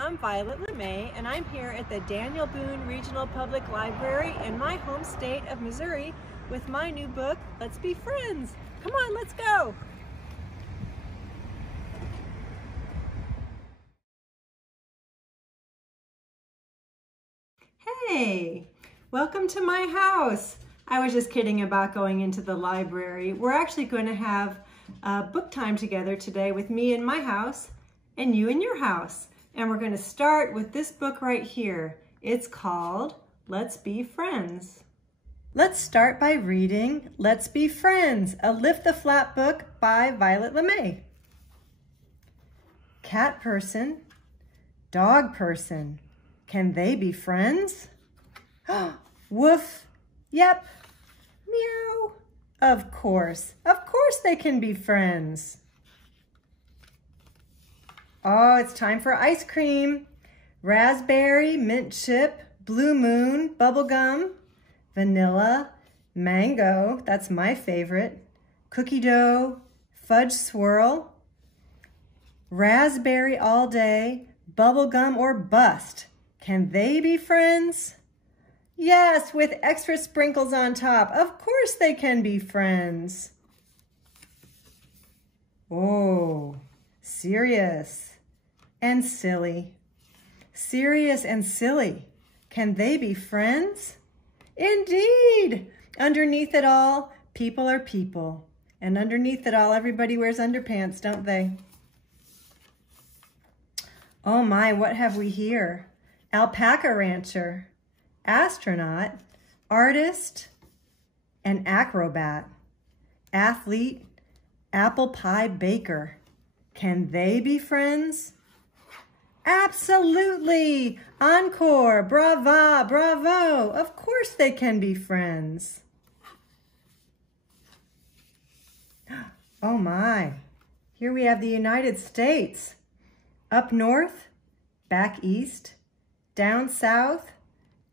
I'm Violet Lemay, and I'm here at the Daniel Boone Regional Public Library in my home state of Missouri with my new book, Let's Be Friends. Come on, let's go. Hey, welcome to my house. I was just kidding about going into the library. We're actually going to have book time together today with me in my house and you in your house. And we're going to start with this book right here. It's called Let's Be Friends. Let's start by reading Let's Be Friends, a Lift the Flap book by Violet Lemay. Cat person, dog person, can they be friends? Woof, yep, meow. Of course they can be friends. Oh, it's time for ice cream. Raspberry, mint chip, blue moon, bubblegum, vanilla, mango, that's my favorite, cookie dough, fudge swirl, raspberry all day, bubblegum or bust. Can they be friends? Yes, with extra sprinkles on top. Of course they can be friends. Oh, serious and silly. Serious and silly. Can they be friends? Indeed. Underneath it all, people are people. And underneath it all, everybody wears underpants, don't they? Oh my, what have we here? Alpaca rancher, astronaut, artist, and acrobat, athlete, apple pie baker. Can they be friends? Absolutely! Encore! Brava! Bravo! Of course they can be friends. Oh my! Here we have the United States. Up north, back east, down south,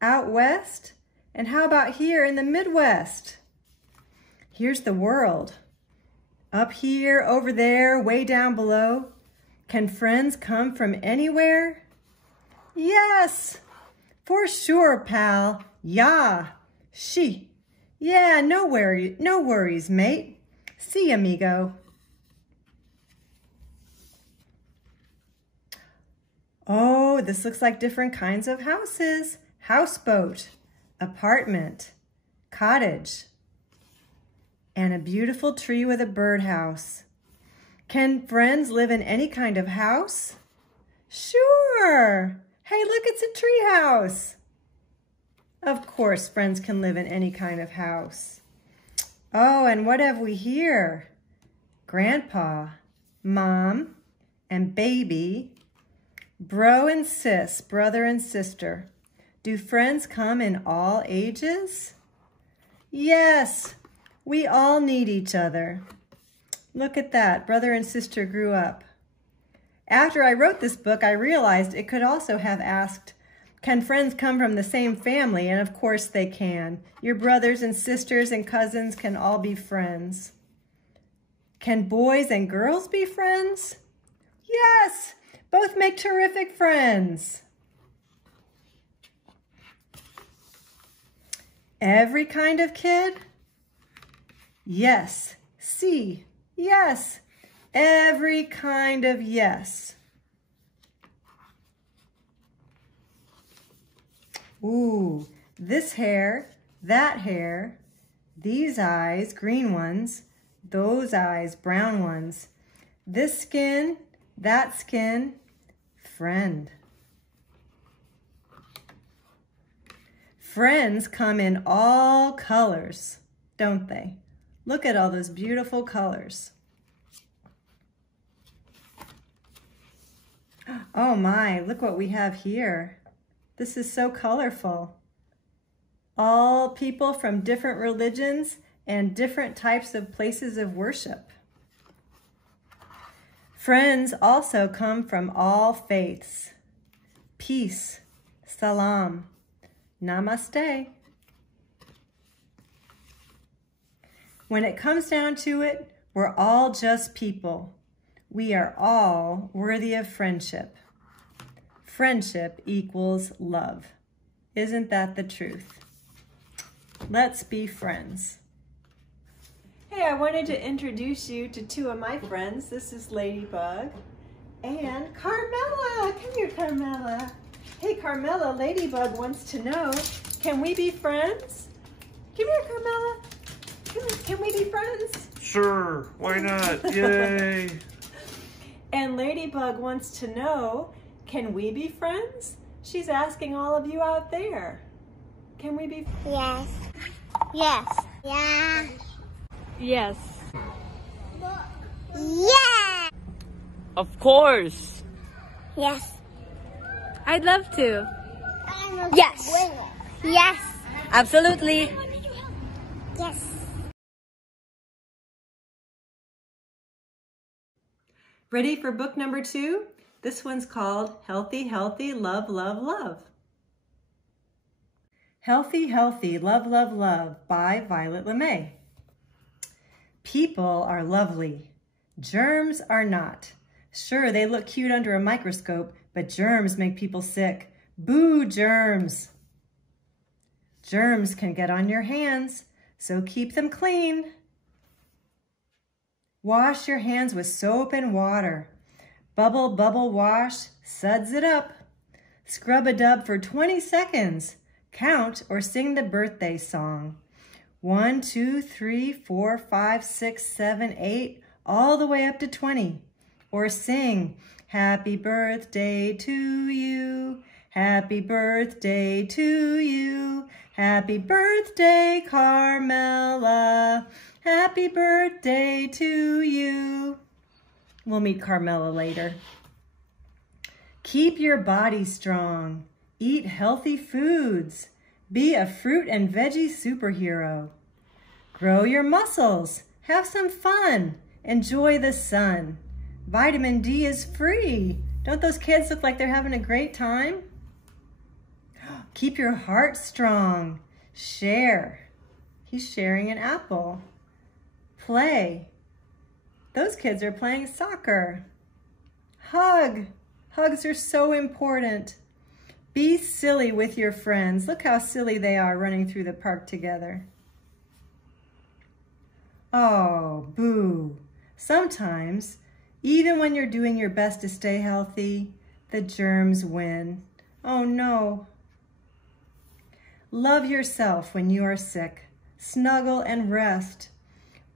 out west, and how about here in the Midwest? Here's the world. Up here, over there, way down below. Can friends come from anywhere? Yes, for sure, pal. Yeah, she. Yeah, no worries, mate. See, amigo. Oh, this looks like different kinds of houses. Houseboat, apartment, cottage, and a beautiful tree with a birdhouse. Can friends live in any kind of house? Sure. Hey, look, it's a tree house. Of course, friends can live in any kind of house. Oh, and what have we here? Grandpa, mom, and baby, bro and sis, brother and sister. Do friends come in all ages? Yes, we all need each other. Look at that, brother and sister grew up. After I wrote this book, I realized it could also have asked, can friends come from the same family? And of course they can. Your brothers and sisters and cousins can all be friends. Can boys and girls be friends? Yes, both make terrific friends. Every kind of kid? Yes, see. Yes, every kind of yes. Ooh, this hair, that hair, these eyes, green ones, those eyes, brown ones, this skin, that skin, friend. Friends come in all colors, don't they? Look at all those beautiful colors. Oh my, look what we have here. This is so colorful. All people from different religions and different types of places of worship. Friends also come from all faiths. Peace, salam, namaste. When it comes down to it, we're all just people. We are all worthy of friendship. friendship equals love. Isn't that the truth? Let's be friends. Hey, I wanted to introduce you to two of my friends. This is Ladybug and Carmela. Come here, Carmela. Hey, Carmela, Ladybug wants to know, can we be friends? Come here, Carmela. Come here. Can we be friends? Sure, why not? Yay! And Ladybug wants to know, can we be friends? She's asking all of you out there. Can we be friends? Yes. Yes. Yeah. Yes. Yeah. Of course. Yes. I'd love to. Yes. Yes. Absolutely. Yes. Ready for book number 2? This one's called Healthy, Healthy, Love, Love, Love. Healthy, Healthy, Love, Love, Love by Violet Lemay. People are lovely. Germs are not. Sure, they look cute under a microscope, but germs make people sick. Boo, germs! Germs can get on your hands, so keep them clean. Wash your hands with soap and water. Bubble, bubble, wash, suds it up. Scrub-a-dub for 20 seconds. Count or sing the birthday song. 1, 2, 3, 4, 5, 6, 7, 8, all the way up to 20. Or sing, happy birthday to you. Happy birthday to you. Happy birthday, Carmela. Happy birthday to you. We'll meet Carmela later. Keep your body strong. Eat healthy foods. Be a fruit and veggie superhero. Grow your muscles. Have some fun. Enjoy the sun. Vitamin D is free. Don't those kids look like they're having a great time? Keep your heart strong. Share. He's sharing an apple. Play. Those kids are playing soccer. Hug. Hugs are so important. Be silly with your friends. Look how silly they are running through the park together. Oh, boo. Sometimes, even when you're doing your best to stay healthy, the germs win. Oh no. Love yourself when you are sick. Snuggle and rest.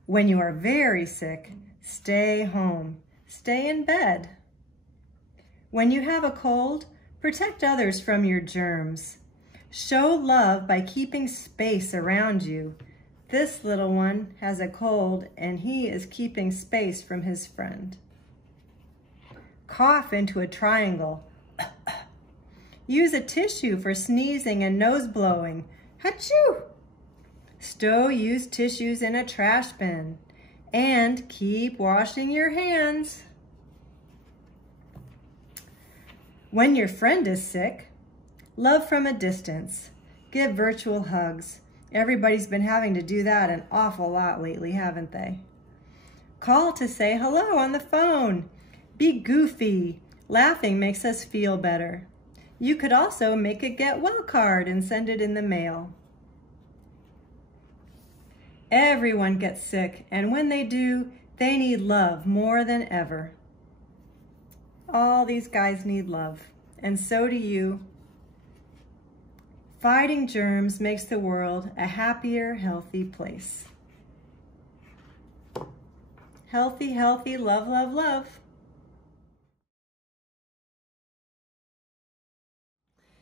When you are very sick, stay home. Stay in bed. When you have a cold, protect others from your germs. Show love by keeping space around you. This little one has a cold and he is keeping space from his friend. Cough into a triangle. Use a tissue for sneezing and nose blowing. Achoo! Stow used tissues in a trash bin. And keep washing your hands. When your friend is sick, love from a distance. Give virtual hugs. Everybody's been having to do that an awful lot lately, haven't they? Call to say hello on the phone. Be goofy. Laughing makes us feel better. You could also make a get well card and send it in the mail. Everyone gets sick, and when they do, they need love more than ever. All these guys need love, and so do you. Fighting germs makes the world a happier, healthy place. Healthy, healthy, love, love, love.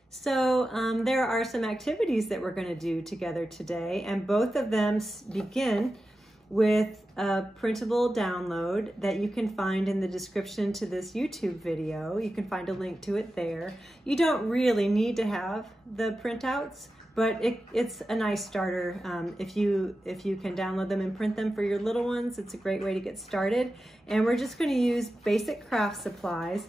So there are some activities that we're going to do together today, and both of them begin with a printable download that you can find in the description to this YouTube video. You can find a link to it there. You don't really need to have the printouts, but it's a nice starter. If you can download them and print them for your little ones, it's a great way to get started. And we're just going to use basic craft supplies.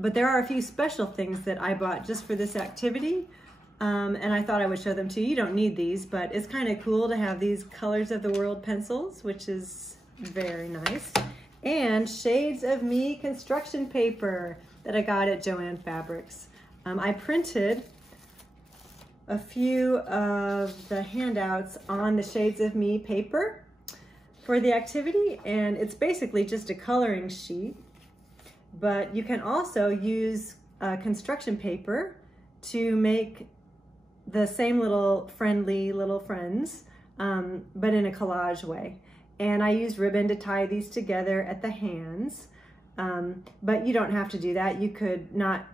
But there are a few special things that I bought just for this activity, and I thought I would show them to you. You don't need these, but it's kind of cool to have these Colors of the World pencils, which is very nice, and Shades of Me construction paper. that I got at Joann Fabrics. I printed a few of the handouts on the Shades of Me paper for the activity, and it's basically just a coloring sheet, but you can also use construction paper to make the same little friendly little friends, but in a collage way. And I used ribbon to tie these together at the hands, but you don't have to do that. You could not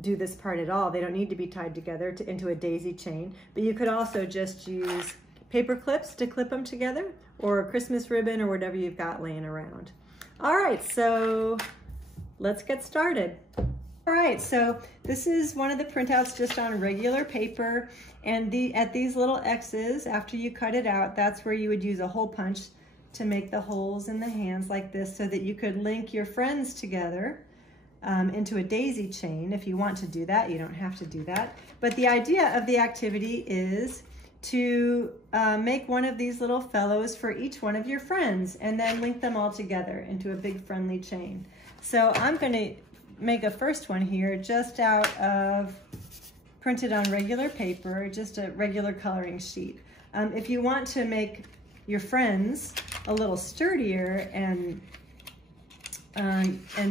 do this part at all. They don't need to be tied together into a daisy chain, but you could also just use paper clips to clip them together, or Christmas ribbon, or whatever you've got laying around. All right, so let's get started. All right, so this is one of the printouts just on regular paper, and at these little X's, after you cut it out, that's where you would use a hole punch to make the holes in the hands like this, so that you could link your friends together into a daisy chain. If you want to do that, you don't have to do that. But the idea of the activity is to make one of these little fellows for each one of your friends, and then link them all together into a big friendly chain. So I'm going to make a first one here just out of printed on regular paper, just a regular coloring sheet. If you want to make your friends a little sturdier and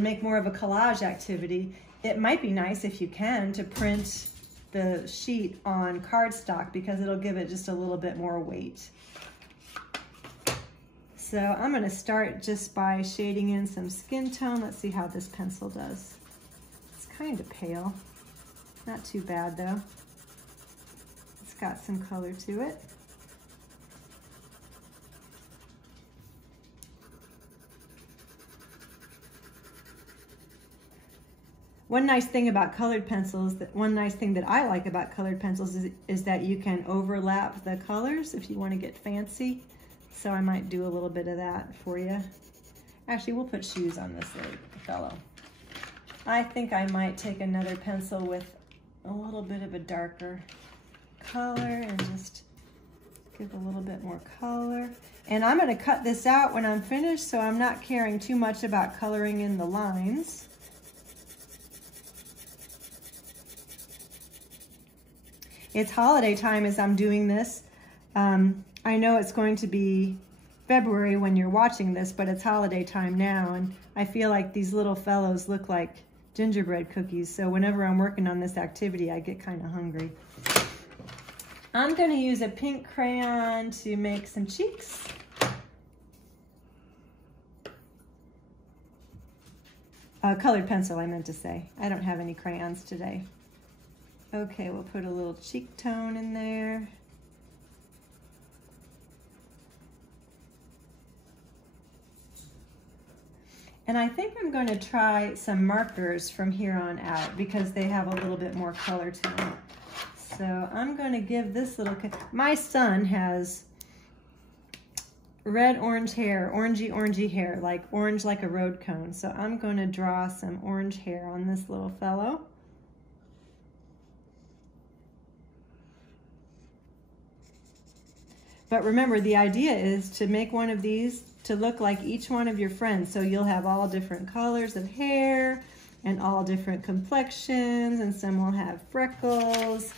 make more of a collage activity, it might be nice, if you can, to print the sheet on cardstock, because it'll give it just a little bit more weight. So I'm going to start just by shading in some skin tone. Let's see how this pencil does. It's kind of pale. Not too bad though. It's got some color to it. One nice thing about colored pencils, one nice thing that I like about colored pencils is that you can overlap the colors if you want to get fancy. So I might do a little bit of that for you. Actually, we'll put shoes on this little fellow. I think I might take another pencil with a little bit of a darker color and just give a little bit more color. And I'm going to cut this out when I'm finished, so I'm not caring too much about coloring in the lines. It's holiday time as I'm doing this. I know it's going to be February when you're watching this, but it's holiday time now, and I feel like these little fellows look like gingerbread cookies, so whenever I'm working on this activity, I get kind of hungry. I'm going to use a pink crayon to make some cheeks. Colored pencil, I meant to say. I don't have any crayons today. Okay, we'll put a little cheek tone in there. And I think I'm going to try some markers from here on out, because they have a little bit more color to them. So I'm going to give this little kid, my son has red-orange hair, orangey hair, like orange like a road cone. So I'm going to draw some orange hair on this little fellow. But remember, the idea is to make one of these to look like each one of your friends. So you'll have all different colors of hair and all different complexions, and some will have freckles,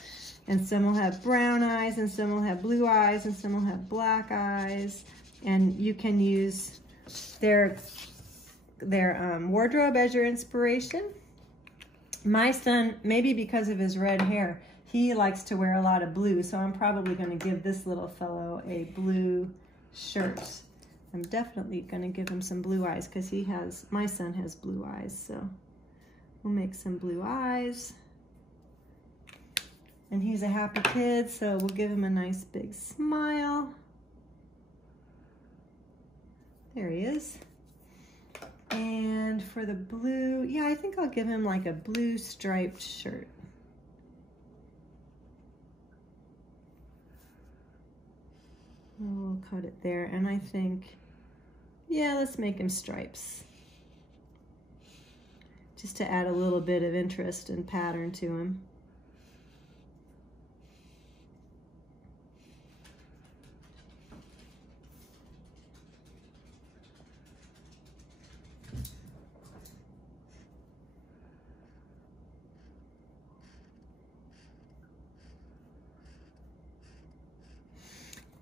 and some will have brown eyes, and some will have blue eyes, and some will have black eyes. And you can use their wardrobe as your inspiration. My son, maybe because of his red hair, he likes to wear a lot of blue, so I'm probably going to give this little fellow a blue shirt. I'm definitely going to give him some blue eyes, because my son has blue eyes, so we'll make some blue eyes. And he's a happy kid, so we'll give him a nice big smile. There he is. And for the blue, yeah, I think I'll give him like a blue striped shirt. We'll cut it there, and I think, yeah, let's make him stripes. Just to add a little bit of interest and pattern to him.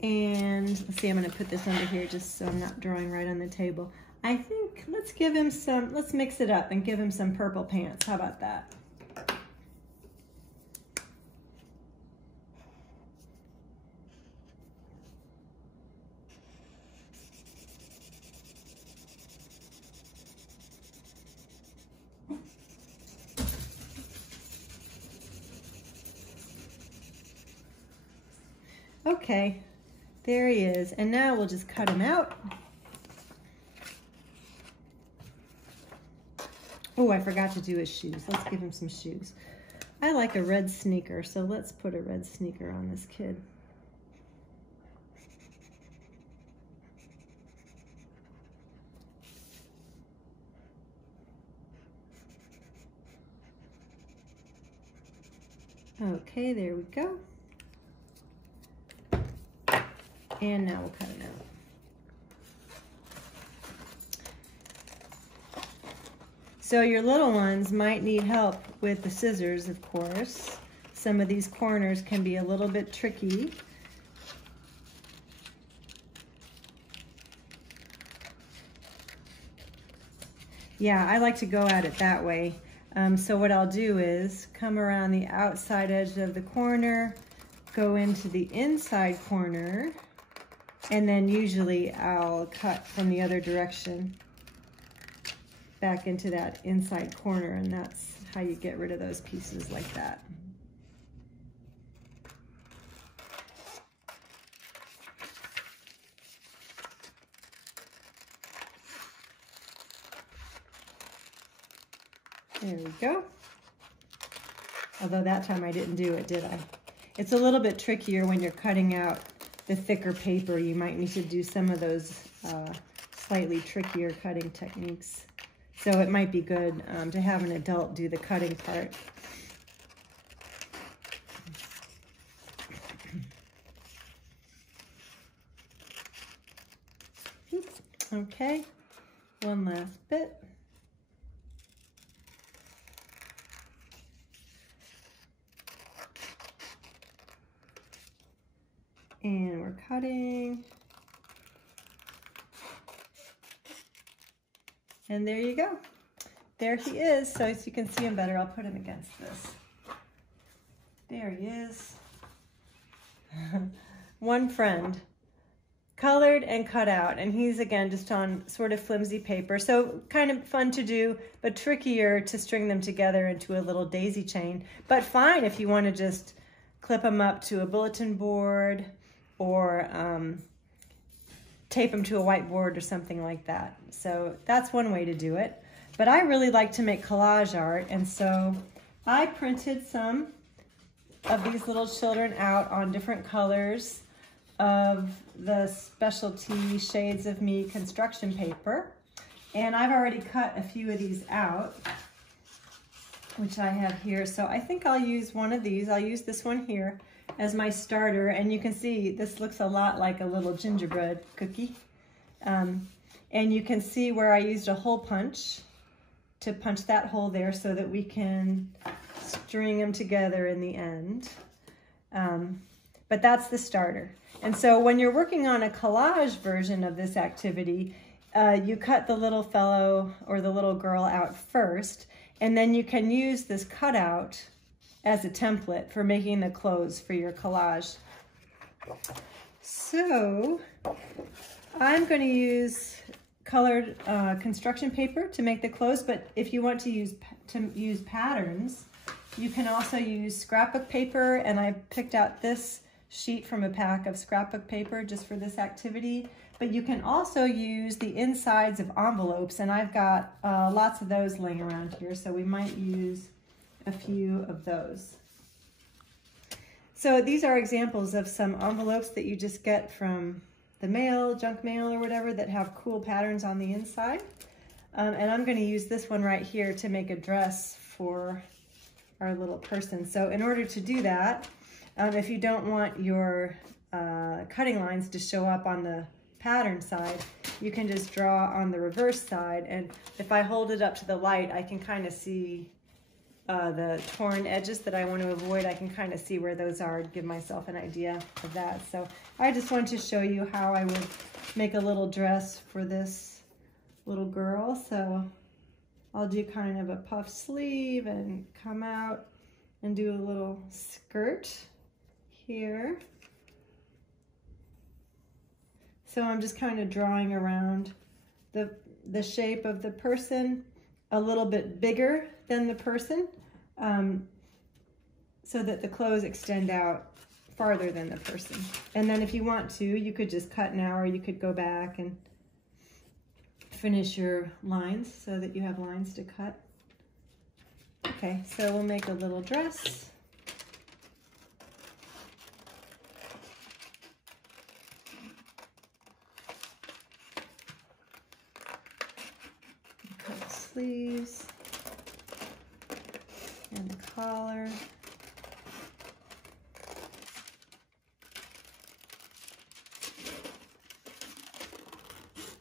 And let's see, I'm going to put this under here just so I'm not drawing right on the table. I think let's give him some, let's mix it up and give him some purple pants. How about that? Okay, there he is. And now we'll just cut him out. Oh, I forgot to do his shoes. Let's give him some shoes. I like a red sneaker, so let's put a red sneaker on this kid. Okay, there we go. And now we'll cut it out. So your little ones might need help with the scissors, of course. Some of these corners can be a little bit tricky. Yeah, I like to go at it that way. So what I'll do is come around the outside edge of the corner, go into the inside corner, and then usually I'll cut from the other direction back into that inside corner, and that's how you get rid of those pieces like that. There we go. Although that time I didn't do it, did I? It's a little bit trickier when you're cutting out the thicker paper. You might need to do some of those slightly trickier cutting techniques. So it might be good to have an adult do the cutting part. Okay, one last bit. And we're cutting. And there you go. There he is. So as you can see him better, I'll put him against this. There he is. One friend. Colored and cut out. And he's, again, just on sort of flimsy paper. So kind of fun to do, but trickier to string them together into a little daisy chain. But fine if you want to just clip them up to a bulletin board, or tape them to a whiteboard or something like that. So that's one way to do it. But I really like to make collage art, and so I printed some of these little children out on different colors of the specialty Shades of Me construction paper. And I've already cut a few of these out, which I have here. So I think I'll use one of these. I'll use this one here as my starter, and you can see this looks a lot like a little gingerbread cookie. And you can see where I used a hole punch to punch that hole there so that we can string them together in the end. But that's the starter. And so when you're working on a collage version of this activity, you cut the little fellow or the little girl out first, and then you can use this cutout as a template for making the clothes for your collage. So I'm going to use colored construction paper to make the clothes, but if you want to use patterns, you can also use scrapbook paper, and I picked out this sheet from a pack of scrapbook paper just for this activity. But you can also use the insides of envelopes, and I've got lots of those laying around here, so we might use a few of those. So these are examples of some envelopes that you just get from the mail, junk mail or whatever, that have cool patterns on the inside. And I'm going to use this one right here to make a dress for our little person. So in order to do that, if you don't want your cutting lines to show up on the pattern side, you can just draw on the reverse side. And if I hold it up to the light, I can kind of see the torn edges that I want to avoid. I can kind of see where those are, give myself an idea of that. So I just wanted to show you how I would make a little dress for this little girl. So I'll do kind of a puff sleeve and come out and do a little skirt here. So I'm just kind of drawing around the shape of the person a little bit bigger than the person, so that the clothes extend out farther than the person. And then if you want to, you could just cut now, or you could go back and finish your lines so that you have lines to cut. Okay, so we'll make a little dress. Cut the sleeves and the collar.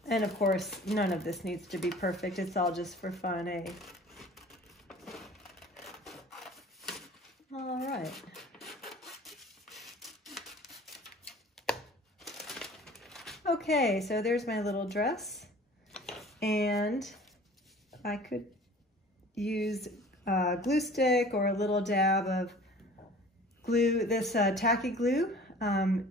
And of course, none of this needs to be perfect. It's all just for fun, eh? All right. Okay, so there's my little dress. And I could use a glue stick or a little dab of glue. This tacky glue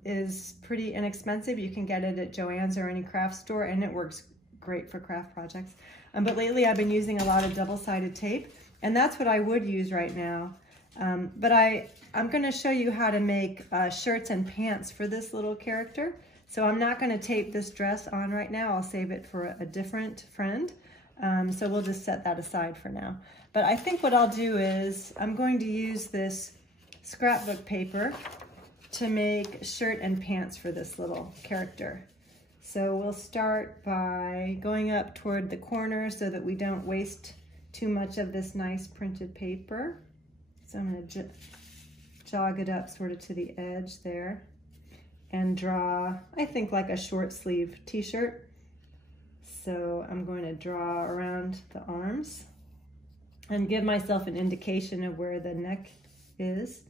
is pretty inexpensive. You can get it at Joann's or any craft store, and it works great for craft projects. But lately I've been using a lot of double-sided tape, and that's what I would use right now. But I'm going to show you how to make shirts and pants for this little character. So I'm not going to tape this dress on right now. I'll save it for a different friend. So we'll just set that aside for now. But I think what I'll do is I'm going to use this scrapbook paper to make shirt and pants for this little character. So we'll start by going up toward the corner so that we don't waste too much of this nice printed paper. So I'm going to jog it up sort of to the edge there and draw, I think, like a short sleeve t-shirt. So I'm going to draw around the arms and give myself an indication of where the neck is.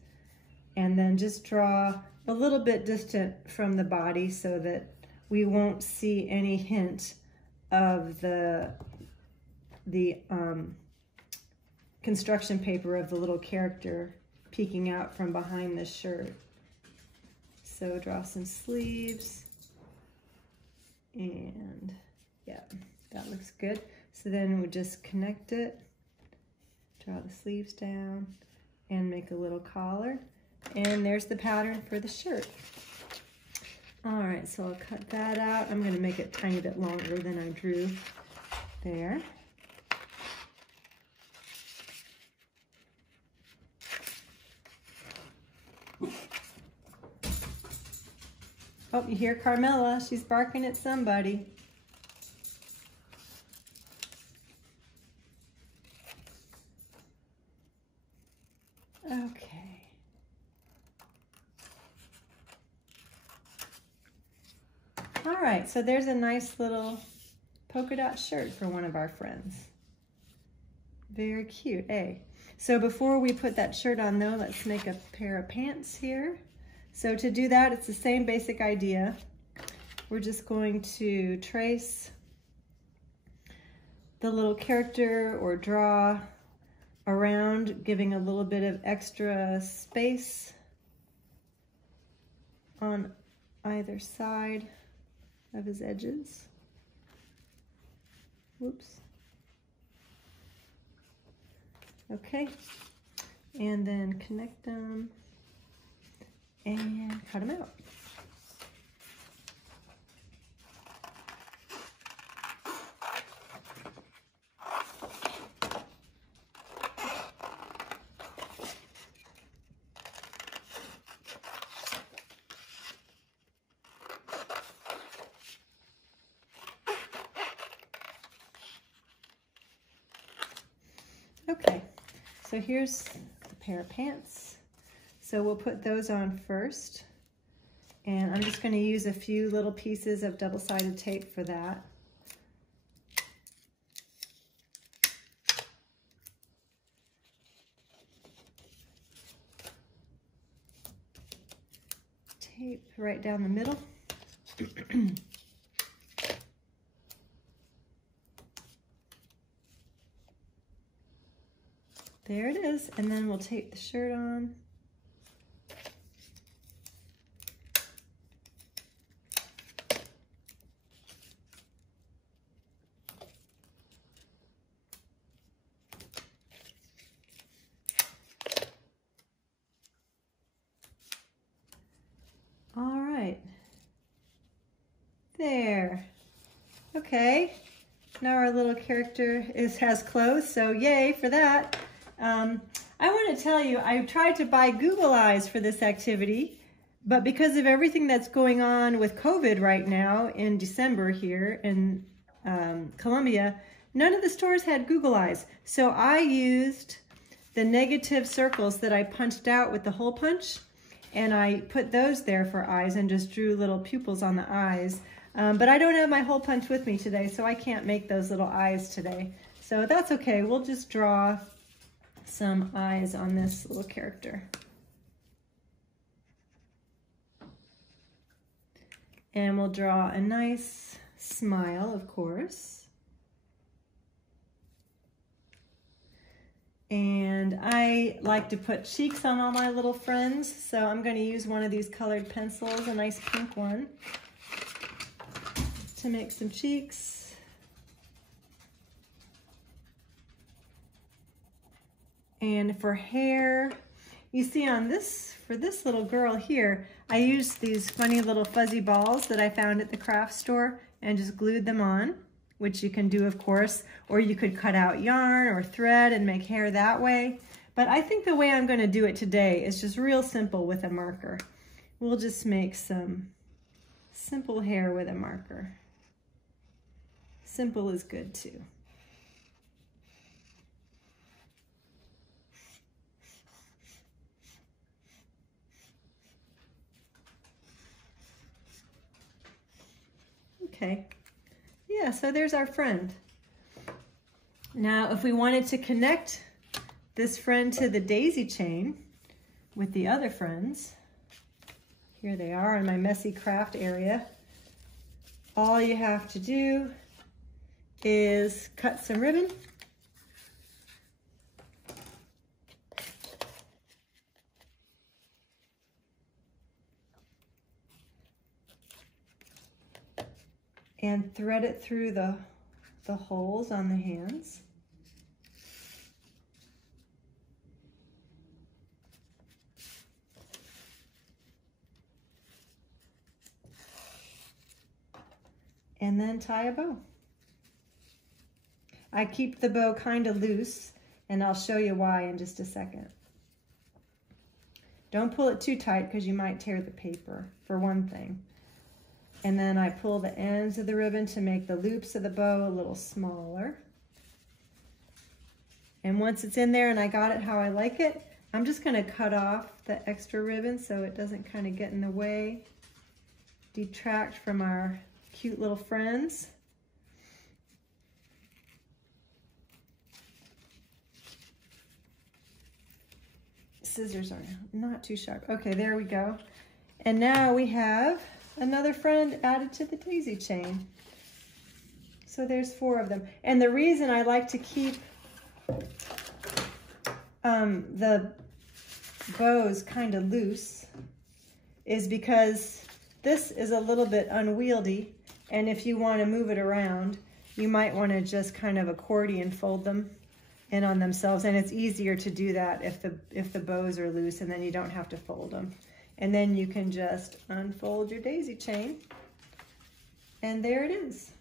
And then just draw a little bit distant from the body so that we won't see any hint of the construction paper of the little character peeking out from behind the shirt. So draw some sleeves, and yeah, that looks good. So then we'll just connect it, draw the sleeves down, and make a little collar. And there's the pattern for the shirt. All right, so I'll cut that out. I'm going to make it a tiny bit longer than I drew there. Oh, you hear Carmela? She's barking at somebody. Okay. All right, so there's a nice little polka dot shirt for one of our friends. Very cute, eh? So before we put that shirt on though, let's make a pair of pants here. So to do that, it's the same basic idea. We're just going to trace the little character or draw around, giving a little bit of extra space on either side of his edges. Whoops. Okay, and then connect them and cut them out. Okay, so here's the pair of pants. So we'll put those on first. And I'm just going to use a few little pieces of double-sided tape for that. tape right down the middle. There it is, and then we'll tape the shirt on. All right, there. Okay, now our little character has clothes, so yay for that. I want to tell you, I tried to buy Google Eyes for this activity, but because of everything that's going on with COVID right now in December here in Columbia, none of the stores had Google Eyes. So I used the negative circles that I punched out with the hole punch, and I put those there for eyes and just drew little pupils on the eyes. But I don't have my hole punch with me today, so I can't make those little eyes today. So that's okay, we'll just draw some eyes on this little character. And we'll draw a nice smile, of course. And I like to put cheeks on all my little friends, so I'm going to use one of these colored pencils, a nice pink one, to make some cheeks. And for hair, you see on this, for this little girl here, I used these funny little fuzzy balls that I found at the craft store and just glued them on, which you can do, of course, or you could cut out yarn or thread and make hair that way. But I think the way I'm going to do it today is just real simple with a marker. We'll just make some simple hair with a marker. Simple is good too. Okay, yeah, so there's our friend. Now, if we wanted to connect this friend to the daisy chain with the other friends, here they are in my messy craft area, all you have to do is cut some ribbon. And thread it through the holes on the hands. And then tie a bow. I keep the bow kind of loose, and I'll show you why in just a second. Don't pull it too tight because you might tear the paper, for one thing. And then I pull the ends of the ribbon to make the loops of the bow a little smaller. And once it's in there and I got it how I like it, I'm just going to cut off the extra ribbon so it doesn't kind of get in the way, detract from our cute little friends. Scissors are not too sharp. Okay, there we go. And now we have another friend added to the daisy chain. So there's 4 of them. And the reason I like to keep the bows kind of loose is because this is a little bit unwieldy, and if you want to move it around, you might want to just kind of accordion fold them in on themselves, and it's easier to do that if the bows are loose, and then you don't have to fold them. And then you can just unfold your daisy chain, and there it is.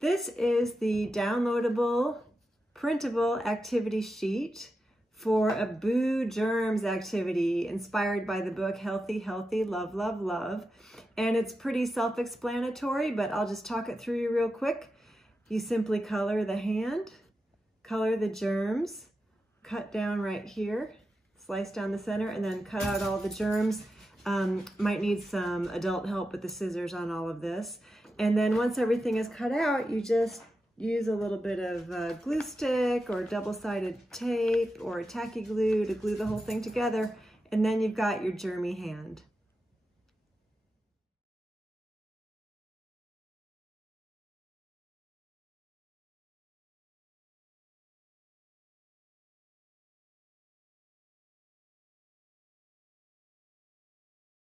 This is the downloadable, printable activity sheet for a Boo Germs activity inspired by the book Healthy, Healthy, Love, Love, Love. And it's pretty self-explanatory, but I'll just talk it through you real quick. You simply color the hand, color the germs, cut down right here, slice down the center, and then cut out all the germs. Might need some adult help with the scissors on all of this. And then once everything is cut out, you just use a little bit of glue stick or double-sided tape or tacky glue to glue the whole thing together, and then you've got your germy hand.